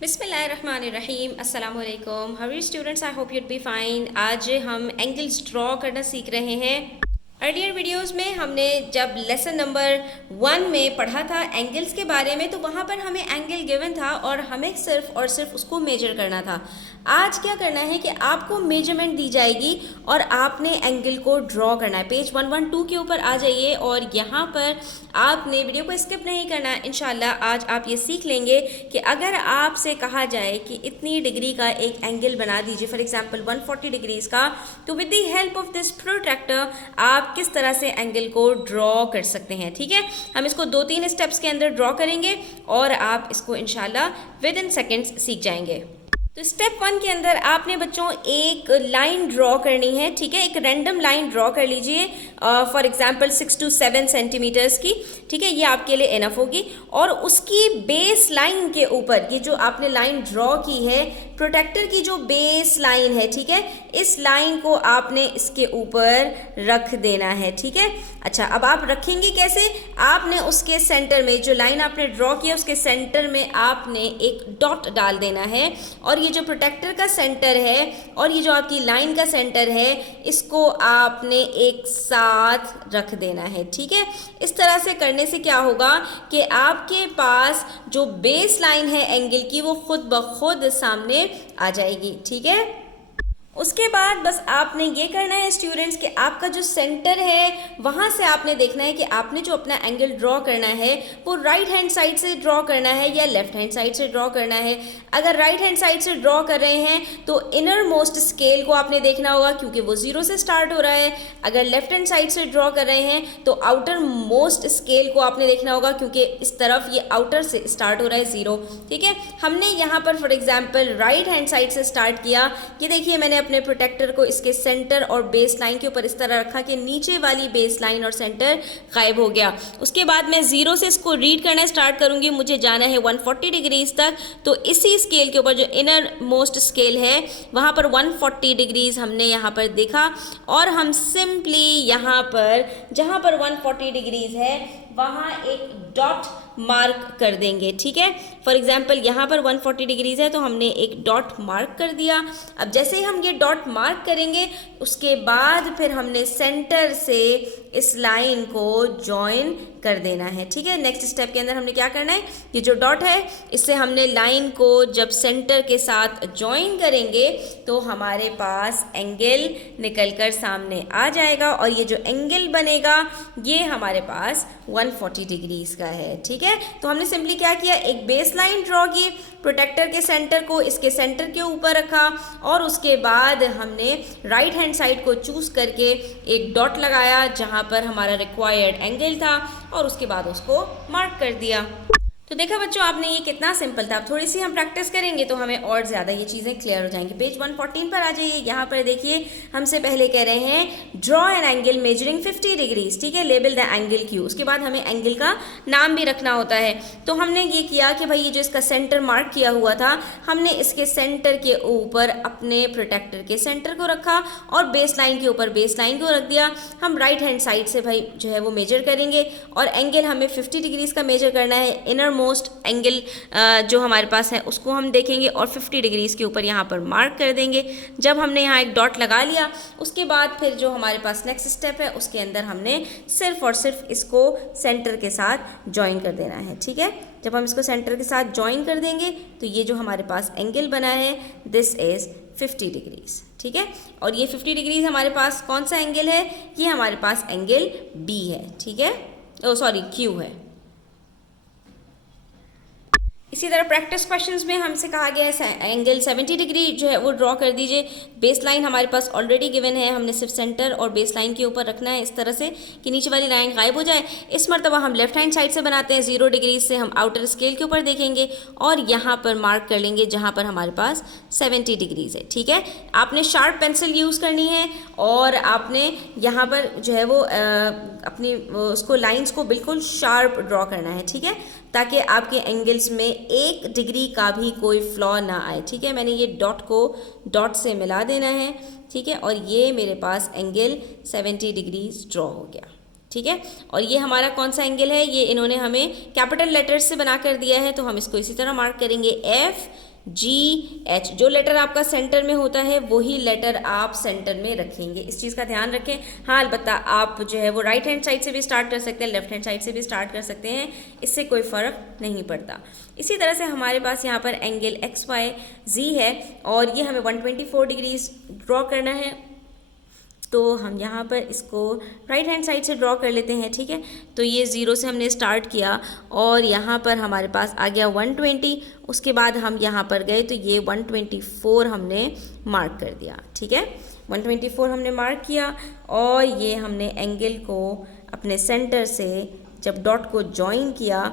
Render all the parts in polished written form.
बिस्मिल्लाहिर्रहमानिर्रहीम अस्सलाम वालेकुम। How are you students, I hope you'd be fine. आज हम एंगल्स ड्रॉ करना सीख रहे हैं। अर्लियर वीडियोस में हमने जब लेसन नंबर 1 में पढ़ा था एंगल्स के बारे में, तो वहाँ पर हमें एंगल गिवन था और हमें सिर्फ और सिर्फ उसको मेजर करना था। आज क्या करना है कि आपको मेजरमेंट दी जाएगी और आपने एंगल को ड्रॉ करना है। पेज 112 के ऊपर आ जाइए और यहाँ पर आपने वीडियो को स्किप नहीं करना है। इंशाल्लाह आज आप ये सीख लेंगे कि अगर आपसे कहा जाए कि इतनी डिग्री का एक एंगल बना दीजिए, फॉर एग्जांपल 140 डिग्रीज का, तो with the help of this protractor आप किस तरह से एंगल को ड्रॉ कर सकते हैं। ठीक है, हम इसको 2-3 स्टेप्स के अंदर ड्रॉ करेंगे और आप इसको इंशाल्लाह विद इन सेकेंड्स सीख जाएंगे। तो स्टेप 1 के अंदर आपने बच्चों एक लाइन ड्रॉ करनी है। ठीक है, एक रैंडम लाइन ड्रॉ कर लीजिए, फॉर एग्जांपल 6 to 7 सेंटीमीटर्स की। ठीक है, ये आपके लिए इनफ होगी। और उसकी बेस लाइन के ऊपर, ये जो आपने लाइन ड्रॉ की है, प्रोटेक्टर की जो बेस लाइन है, ठीक है, इस लाइन को आपने इसके ऊपर रख देना है। ठीक है, अच्छा, अब आप रखेंगे कैसे? आपने उसके सेंटर में, जो लाइन आपने ड्रॉ किया उसके सेंटर में आपने एक डॉट डाल देना है। और ये जो प्रोटेक्टर का सेंटर है और ये जो आपकी लाइन का सेंटर है, इसको आपने एक साथ रख देना है। ठीक है, इस तरह से करने से क्या होगा कि आपके पास जो बेस लाइन है एंगल की, वो खुद ब खुद सामने आ जाएगी। ठीक है, उसके बाद बस आपने ये करना है स्टूडेंट्स कि आपका जो सेंटर है वहाँ से आपने देखना है कि आपने जो अपना एंगल ड्रॉ करना है वो राइट हैंड साइड से ड्रॉ करना है या लेफ्ट हैंड साइड से ड्रॉ करना है। अगर राइट हैंड साइड से ड्रॉ कर रहे हैं तो इनर मोस्ट स्केल को आपने देखना होगा क्योंकि वो 0 से स्टार्ट हो रहा है। अगर लेफ्ट हैंड साइड से ड्रॉ कर रहे हैं तो आउटर मोस्ट स्केल को आपने देखना होगा क्योंकि इस तरफ ये आउटर से स्टार्ट हो रहा है 0। ठीक है, हमने यहाँ पर for example right hand side से स्टार्ट किया। ये देखिए, मैंने अपने प्रोटेक्टर को इसके सेंटर और बेस लाइन के ऊपर इस तरह रखा कि नीचे वाली बेस लाइन और सेंटर गायब हो गया। उसके बाद मैं 0 से इसको रीड करना स्टार्ट करूंगी। मुझे जाना है 140 डिग्रीज तक, तो इसी स्केल के ऊपर जो इनर मोस्ट स्केल है वहां पर 140 डिग्रीज हमने यहाँ पर देखा और हम सिंपली यहाँ पर जहां पर 140 डिग्रीज है वहां एक डॉट मार्क कर देंगे। ठीक है, फॉर एग्जाम्पल यहाँ पर 140 डिग्रीज है तो हमने एक डॉट मार्क कर दिया। अब जैसे ही हम ये डॉट मार्क करेंगे उसके बाद फिर हमने सेंटर से इस लाइन को ज्वाइन कर देना है। ठीक है, नेक्स्ट स्टेप के अंदर हमने क्या करना है, ये जो डॉट है इससे हमने लाइन को जब सेंटर के साथ ज्वाइन करेंगे तो हमारे पास एंगल निकलकर सामने आ जाएगा और ये जो एंगल बनेगा ये हमारे पास 140 डिग्रीज का है। ठीक है, तो हमने सिंपली क्या किया, एक बेस लाइन ड्रॉ की, प्रोटेक्टर के सेंटर को इसके सेंटर के ऊपर रखा और उसके बाद हमने राइट हैंड साइड को चूज करके एक डॉट लगाया जहां पर हमारा रिक्वायर्ड एंगल था और उसके बाद उसको मार्क कर दिया। तो देखा बच्चों आपने, ये कितना सिंपल था। अब थोड़ी सी हम प्रैक्टिस करेंगे तो हमें और ज़्यादा ये चीज़ें क्लियर हो जाएंगी। पेज 114 पर आ जाइए। यहाँ पर देखिए, हमसे पहले कह रहे हैं draw an angle measuring 50 degrees. ठीक है, लेबल द एंगल क्यू। उसके बाद हमें एंगल का नाम भी रखना होता है। तो हमने ये किया कि भाई ये जो इसका सेंटर मार्क किया हुआ था, हमने इसके सेंटर के ऊपर अपने प्रोटेक्टर के सेंटर को रखा और बेस लाइन के ऊपर बेस लाइन को रख दिया। हम राइट हैंड साइड से भाई जो है वो मेजर करेंगे और एंगल हमें 50 डिग्रीज का मेजर करना है। इनर मोस्ट एंगल जो हमारे पास है उसको हम देखेंगे और 50 डिग्रीज के ऊपर यहाँ पर मार्क कर देंगे। जब हमने यहाँ एक डॉट लगा लिया उसके बाद फिर जो हमारे पास नेक्स्ट स्टेप है उसके अंदर हमने सिर्फ और सिर्फ इसको सेंटर के साथ ज्वाइन कर देना है। ठीक है, जब हम इसको सेंटर के साथ ज्वाइन कर देंगे तो ये जो हमारे पास एंगल बना है दिस इज 50 डिग्रीज। ठीक है, और ये 50 डिग्रीज हमारे पास कौन सा एंगल है, ये हमारे पास एंगल बी है। ठीक है, ओ सॉरी क्यू है। इसी तरह प्रैक्टिस क्वेश्चंस में हमसे कहा गया है एंगल 70 डिग्री जो है वो ड्रॉ कर दीजिए। बेस लाइन हमारे पास ऑलरेडी गिवन है, हमने सिर्फ सेंटर और बेस लाइन के ऊपर रखना है इस तरह से कि नीचे वाली लाइन गायब हो जाए। इस मरतबा हम लेफ्ट हैंड साइड से बनाते हैं, 0 डिग्री से हम आउटर स्केल के ऊपर देखेंगे और यहाँ पर मार्क कर लेंगे जहाँ पर हमारे पास 70 डिग्रीज है। ठीक है, आपने शार्प पेंसिल यूज़ करनी है और आपने यहाँ पर जो है वो अपनी उसको लाइन्स को बिल्कुल शार्प ड्रॉ करना है। ठीक है, ताकि आपके एंगल्स में 1 डिग्री का भी कोई फ्लॉ ना आए। ठीक है, मैंने ये डॉट को डॉट से मिला देना है। ठीक है, और ये मेरे पास एंगल 70 डिग्रीज ड्रॉ हो गया। ठीक है, और ये हमारा कौन सा एंगल है, ये इन्होंने हमें कैपिटल लेटर्स से बना कर दिया है तो हम इसको इसी तरह मार्क करेंगे, एफ GH, जो लेटर आपका सेंटर में होता है वही लेटर आप सेंटर में रखेंगे। इस चीज़ का ध्यान रखें। हाँ, अलबत्ता आप जो है वो राइट हैंड साइड से भी स्टार्ट कर सकते हैं, लेफ्ट हैंड साइड से भी स्टार्ट कर सकते हैं, इससे कोई फ़र्क नहीं पड़ता। इसी तरह से हमारे पास यहाँ पर एंगल XYZ है और ये हमें 124 डिग्रीज ड्रॉ करना है। तो हम यहाँ पर इसको राइट हैंड साइड से ड्रॉ कर लेते हैं, ठीक है। तो ये 0 से हमने स्टार्ट किया और यहाँ पर हमारे पास आ गया 120। उसके बाद हम यहाँ पर गए तो ये 124 हमने मार्क कर दिया, ठीक है। 124 हमने मार्क किया और ये हमने एंगल को अपने सेंटर से जब डॉट को ज्वाइन किया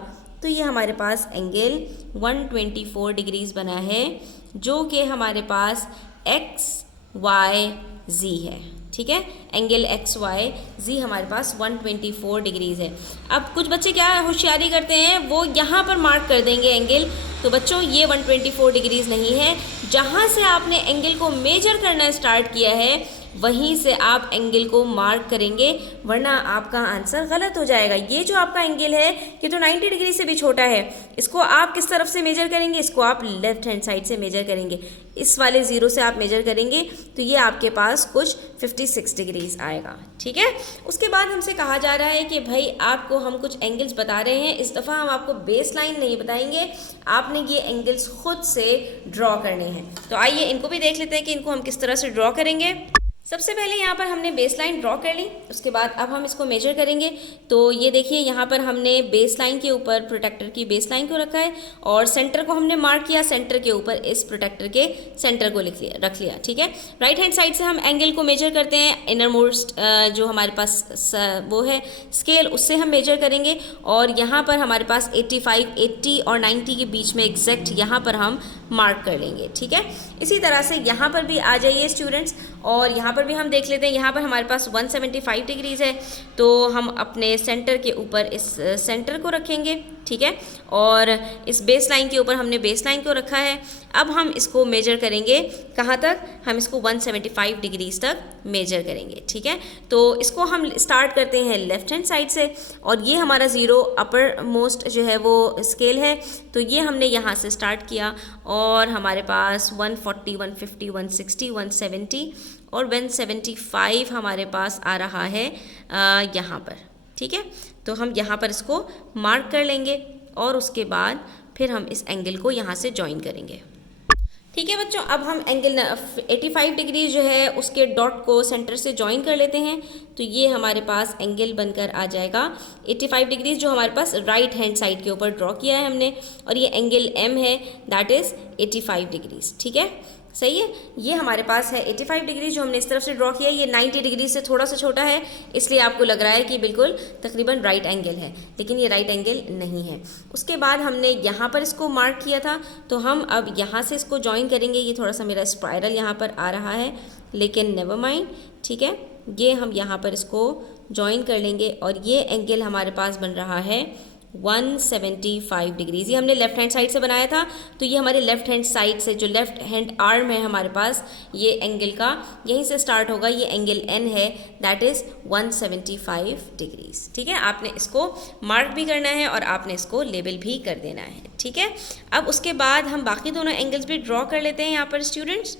तो ये हमारे पास एंगल 124 डिग्रीज बना है, जो कि हमारे पास XYZ है, ठीक है। एंगल XYZ हमारे पास 124 डिग्रीज है। अब कुछ बच्चे क्या होशियारी करते हैं, वो यहाँ पर मार्क कर देंगे एंगल। तो बच्चों ये 124 डिग्रीज नहीं है, जहाँ से आपने एंगल को मेजर करना स्टार्ट किया है वहीं से आप एंगल को मार्क करेंगे, वरना आपका आंसर गलत हो जाएगा। ये जो आपका एंगल है ये तो 90 डिग्री से भी छोटा है, इसको आप किस तरफ से मेजर करेंगे, इसको आप लेफ्ट हैंड साइड से मेजर करेंगे। इस वाले 0 से आप मेजर करेंगे तो ये आपके पास कुछ 56 डिग्रीज आएगा, ठीक है। उसके बाद हमसे कहा जा रहा है कि भाई आपको हम कुछ एंगल्स बता रहे हैं, इस दफ़ा हम आपको बेस लाइन नहीं बताएंगे, आपने ये एंगल्स खुद से ड्रॉ करने हैं। तो आइए इनको भी देख लेते हैं कि इनको हम किस तरह से ड्रॉ करेंगे। सबसे पहले यहाँ पर हमने बेस लाइन ड्रॉ कर ली, उसके बाद अब हम इसको मेजर करेंगे। तो ये देखिए यहाँ पर हमने बेस लाइन के ऊपर प्रोटेक्टर की बेस लाइन को रखा है और सेंटर को हमने मार्क किया, सेंटर के ऊपर इस प्रोटेक्टर के सेंटर को रख लिया, ठीक है। राइट हैंड साइड से हम एंगल को मेजर करते हैं, इनर मोस्ट जो हमारे पास वो है स्केल, उससे हम मेजर करेंगे और यहाँ पर हमारे पास 85, 80 और 90 के बीच में एग्जैक्ट यहाँ पर हम मार्क कर लेंगे, ठीक है। इसी तरह से यहाँ पर भी आ जाइए स्टूडेंट्स और यहाँ पर भी हम देख लेते हैं। यहाँ पर हमारे पास 175 डिग्रीज है, तो हम अपने सेंटर के ऊपर इस सेंटर को रखेंगे, ठीक है। और इस बेस लाइन के ऊपर हमने बेस लाइन को रखा है। अब हम इसको मेजर करेंगे कहाँ तक, हम इसको 175 डिग्रीज तक मेजर करेंगे, ठीक है। तो इसको हम स्टार्ट करते हैं लेफ्ट हैंड साइड से और ये हमारा 0 अपर मोस्ट जो है वो स्केल है, तो ये हमने यहाँ से स्टार्ट किया और हमारे पास 140, 150, 160, 170 और 175 हमारे पास आ रहा है यहाँ पर, ठीक है। तो हम यहाँ पर इसको मार्क कर लेंगे और उसके बाद फिर हम इस एंगल को यहाँ से ज्वाइन करेंगे, ठीक है बच्चों। अब हम एंगल 85 डिग्री जो है उसके डॉट को सेंटर से ज्वाइन कर लेते हैं, तो ये हमारे पास एंगल बनकर आ जाएगा 85 डिग्रीज, जो हमारे पास राइट हैंड साइड के ऊपर ड्रॉ किया है हमने, और ये एंगल M है, दैट इज़ 85 डिग्रीज, ठीक है, सही है। ये हमारे पास है 85 डिग्री जो हमने इस तरफ से ड्रॉ किया है। ये 90 डिग्री से थोड़ा सा छोटा है, इसलिए आपको लग रहा है कि बिल्कुल तकरीबन राइट एंगल है, लेकिन ये राइट एंगल नहीं है। उसके बाद हमने यहाँ पर इसको मार्क किया था, तो हम अब यहाँ से इसको ज्वाइन करेंगे। ये थोड़ा सा मेरा स्पाइरल यहाँ पर आ रहा है, लेकिन नेवर माइंड, ठीक है। ये हम यहाँ पर इसको ज्वाइन कर लेंगे और ये एंगल हमारे पास बन रहा है 175 डिग्रीज। ये हमने लेफ्ट हैंड साइड से बनाया था, तो ये हमारे लेफ्ट हैंड साइड से जो लेफ्ट हैंड आर्म है हमारे पास, ये एंगल का यहीं से स्टार्ट होगा, ये एंगल N है, दैट इज़ 175 डिग्रीज, ठीक है। आपने इसको मार्क भी करना है और आपने इसको लेबल भी कर देना है, ठीक है। अब उसके बाद हम बाकी दोनों एंगल्स भी ड्रॉ कर लेते हैं यहाँ पर स्टूडेंट्स।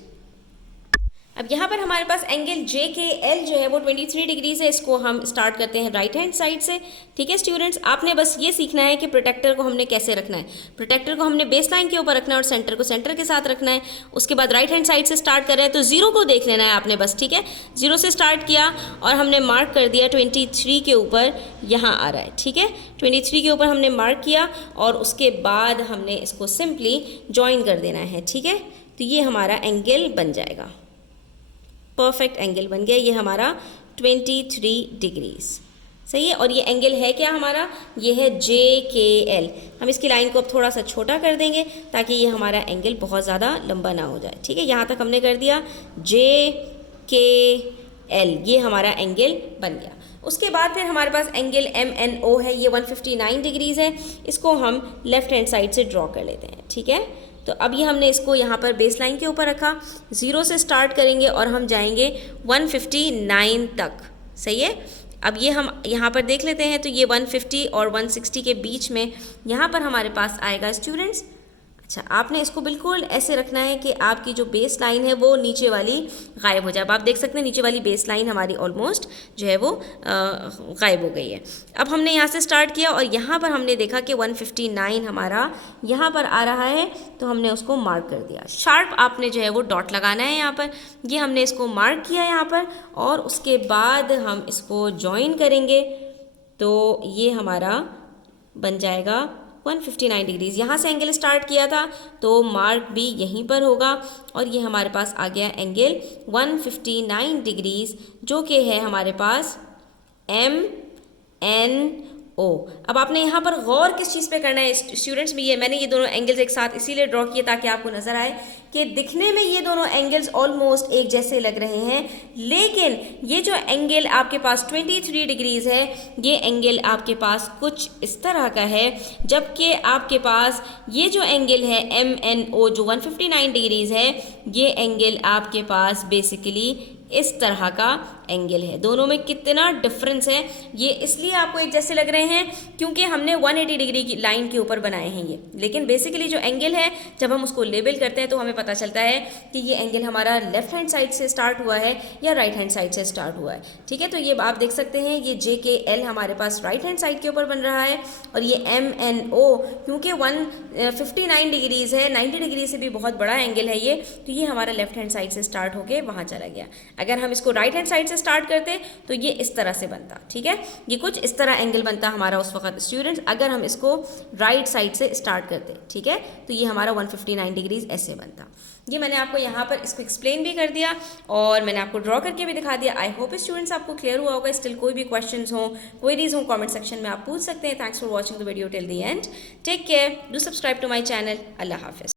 अब यहाँ पर हमारे पास एंगल JKL जो है वो 23 डिग्री से, इसको हम स्टार्ट करते हैं राइट हैंड साइड से, ठीक है स्टूडेंट्स। आपने बस ये सीखना है कि प्रोटेक्टर को हमने कैसे रखना है। प्रोटेक्टर को हमने बेस लाइन के ऊपर रखना है और सेंटर को सेंटर के साथ रखना है। उसके बाद राइट हैंड साइड से स्टार्ट कर रहे हैं, तो 0 को देख लेना है आपने बस, ठीक है। 0 से स्टार्ट किया और हमने मार्क कर दिया 23 के ऊपर, यहाँ आ रहा है, ठीक है। 23 के ऊपर हमने मार्क किया और उसके बाद हमने इसको सिंपली ज्वाइन कर देना है, ठीक है। तो ये हमारा एंगल बन जाएगा, परफेक्ट एंगल बन गया, ये हमारा 23 डिग्रीज, सही है। और ये एंगल है क्या हमारा, ये है JKL। हम इसकी लाइन को अब थोड़ा सा छोटा कर देंगे ताकि ये हमारा एंगल बहुत ज़्यादा लंबा ना हो जाए, ठीक है। यहाँ तक हमने कर दिया JKL, ये हमारा एंगल बन गया। उसके बाद फिर हमारे पास एंगल MNO है, ये 159 डिग्रीज़ है। इसको हम लेफ़्ट हैंड साइड से ड्रॉ कर लेते हैं, ठीक है। तो अब ये हमने इसको यहाँ पर बेस लाइन के ऊपर रखा, 0 से स्टार्ट करेंगे और हम जाएंगे 159 तक, सही है। अब ये हम यहाँ पर देख लेते हैं, तो ये 150 और 160 के बीच में यहाँ पर हमारे पास आएगा स्टूडेंट्स, अच्छा, आपने इसको बिल्कुल ऐसे रखना है कि आपकी जो बेस लाइन है वो नीचे वाली गायब हो जाए। अब आप देख सकते हैं नीचे वाली बेस लाइन हमारी ऑलमोस्ट जो है वो गायब हो गई है। अब हमने यहाँ से स्टार्ट किया और यहाँ पर हमने देखा कि 159 हमारा यहाँ पर आ रहा है, तो हमने उसको मार्क कर दिया। शार्प आपने जो है वो डॉट लगाना है यहाँ पर, ये हमने इसको मार्क किया यहाँ पर, और उसके बाद हम इसको ज्वाइन करेंगे तो ये हमारा बन जाएगा 159 डिग्रीज़। यहाँ से एंगल स्टार्ट किया था तो मार्क भी यहीं पर होगा, और ये हमारे पास आ गया एंगल 159 डिग्रीज़, जो कि है हमारे पास MNO। अब आपने यहाँ पर गौर किस चीज़ पे करना है स्टूडेंट्स भी, ये मैंने ये दोनों एंगल्स एक साथ इसीलिए ड्रॉ किए ताकि आपको नज़र आए कि दिखने में ये दोनों एंगल्स ऑलमोस्ट एक जैसे लग रहे हैं, लेकिन ये जो एंगल आपके पास 23 डिग्रीज़ है, ये एंगल आपके पास कुछ इस तरह का है, जबकि आपके पास ये जो एंगल है MNO जो 159 डिग्रीज़ है, ये एंगल आपके पास बेसिकली इस तरह का एंगल है। दोनों में कितना डिफरेंस है, ये इसलिए आपको एक जैसे लग रहे हैं क्योंकि हमने 180 डिग्री की लाइन के ऊपर बनाए हैं ये, लेकिन बेसिकली जो एंगल है जब हम उसको लेबल करते हैं तो हमें पता चलता है कि ये एंगल हमारा लेफ्ट हैंड साइड से स्टार्ट हुआ है या राइट हैंड साइड से स्टार्ट हुआ है। ठीक है, तो ये आप देख सकते हैं ये JKL हमारे पास राइट हैंड साइड के ऊपर बन रहा है, और ये MNO क्योंकि 159 डिग्रीज़ है, 90 डिग्री से भी बहुत बड़ा एंगल है ये, तो ये हमारा लेफ्ट हैंड साइड से स्टार्ट होके वहाँ चला गया। अगर हम इसको राइट हैंड साइड से स्टार्ट करते तो ये इस तरह से बनता। ठीक है, ये कुछ इस तरह एंगल बनता हमारा उस वक्त स्टूडेंट्स, अगर हम इसको राइट साइड से स्टार्ट करते। ठीक है, तो ये हमारा 159 डिग्रीज ऐसे बनता। ये मैंने आपको यहाँ पर इसको एक्सप्लेन भी कर दिया और मैंने आपको ड्रॉ करके भी दिखा दिया। आई होप स्टूडेंट्स आपको क्लियर हुआ होगा। स्टिल कोई भी क्वेश्चंस हो, क्वेरीज हो, कमेंट सेक्शन में आप पूछ सकते हैं। Thanks for watching the video till the end. Take care, do subscribe to my channel. अल्लाह हाफिज़।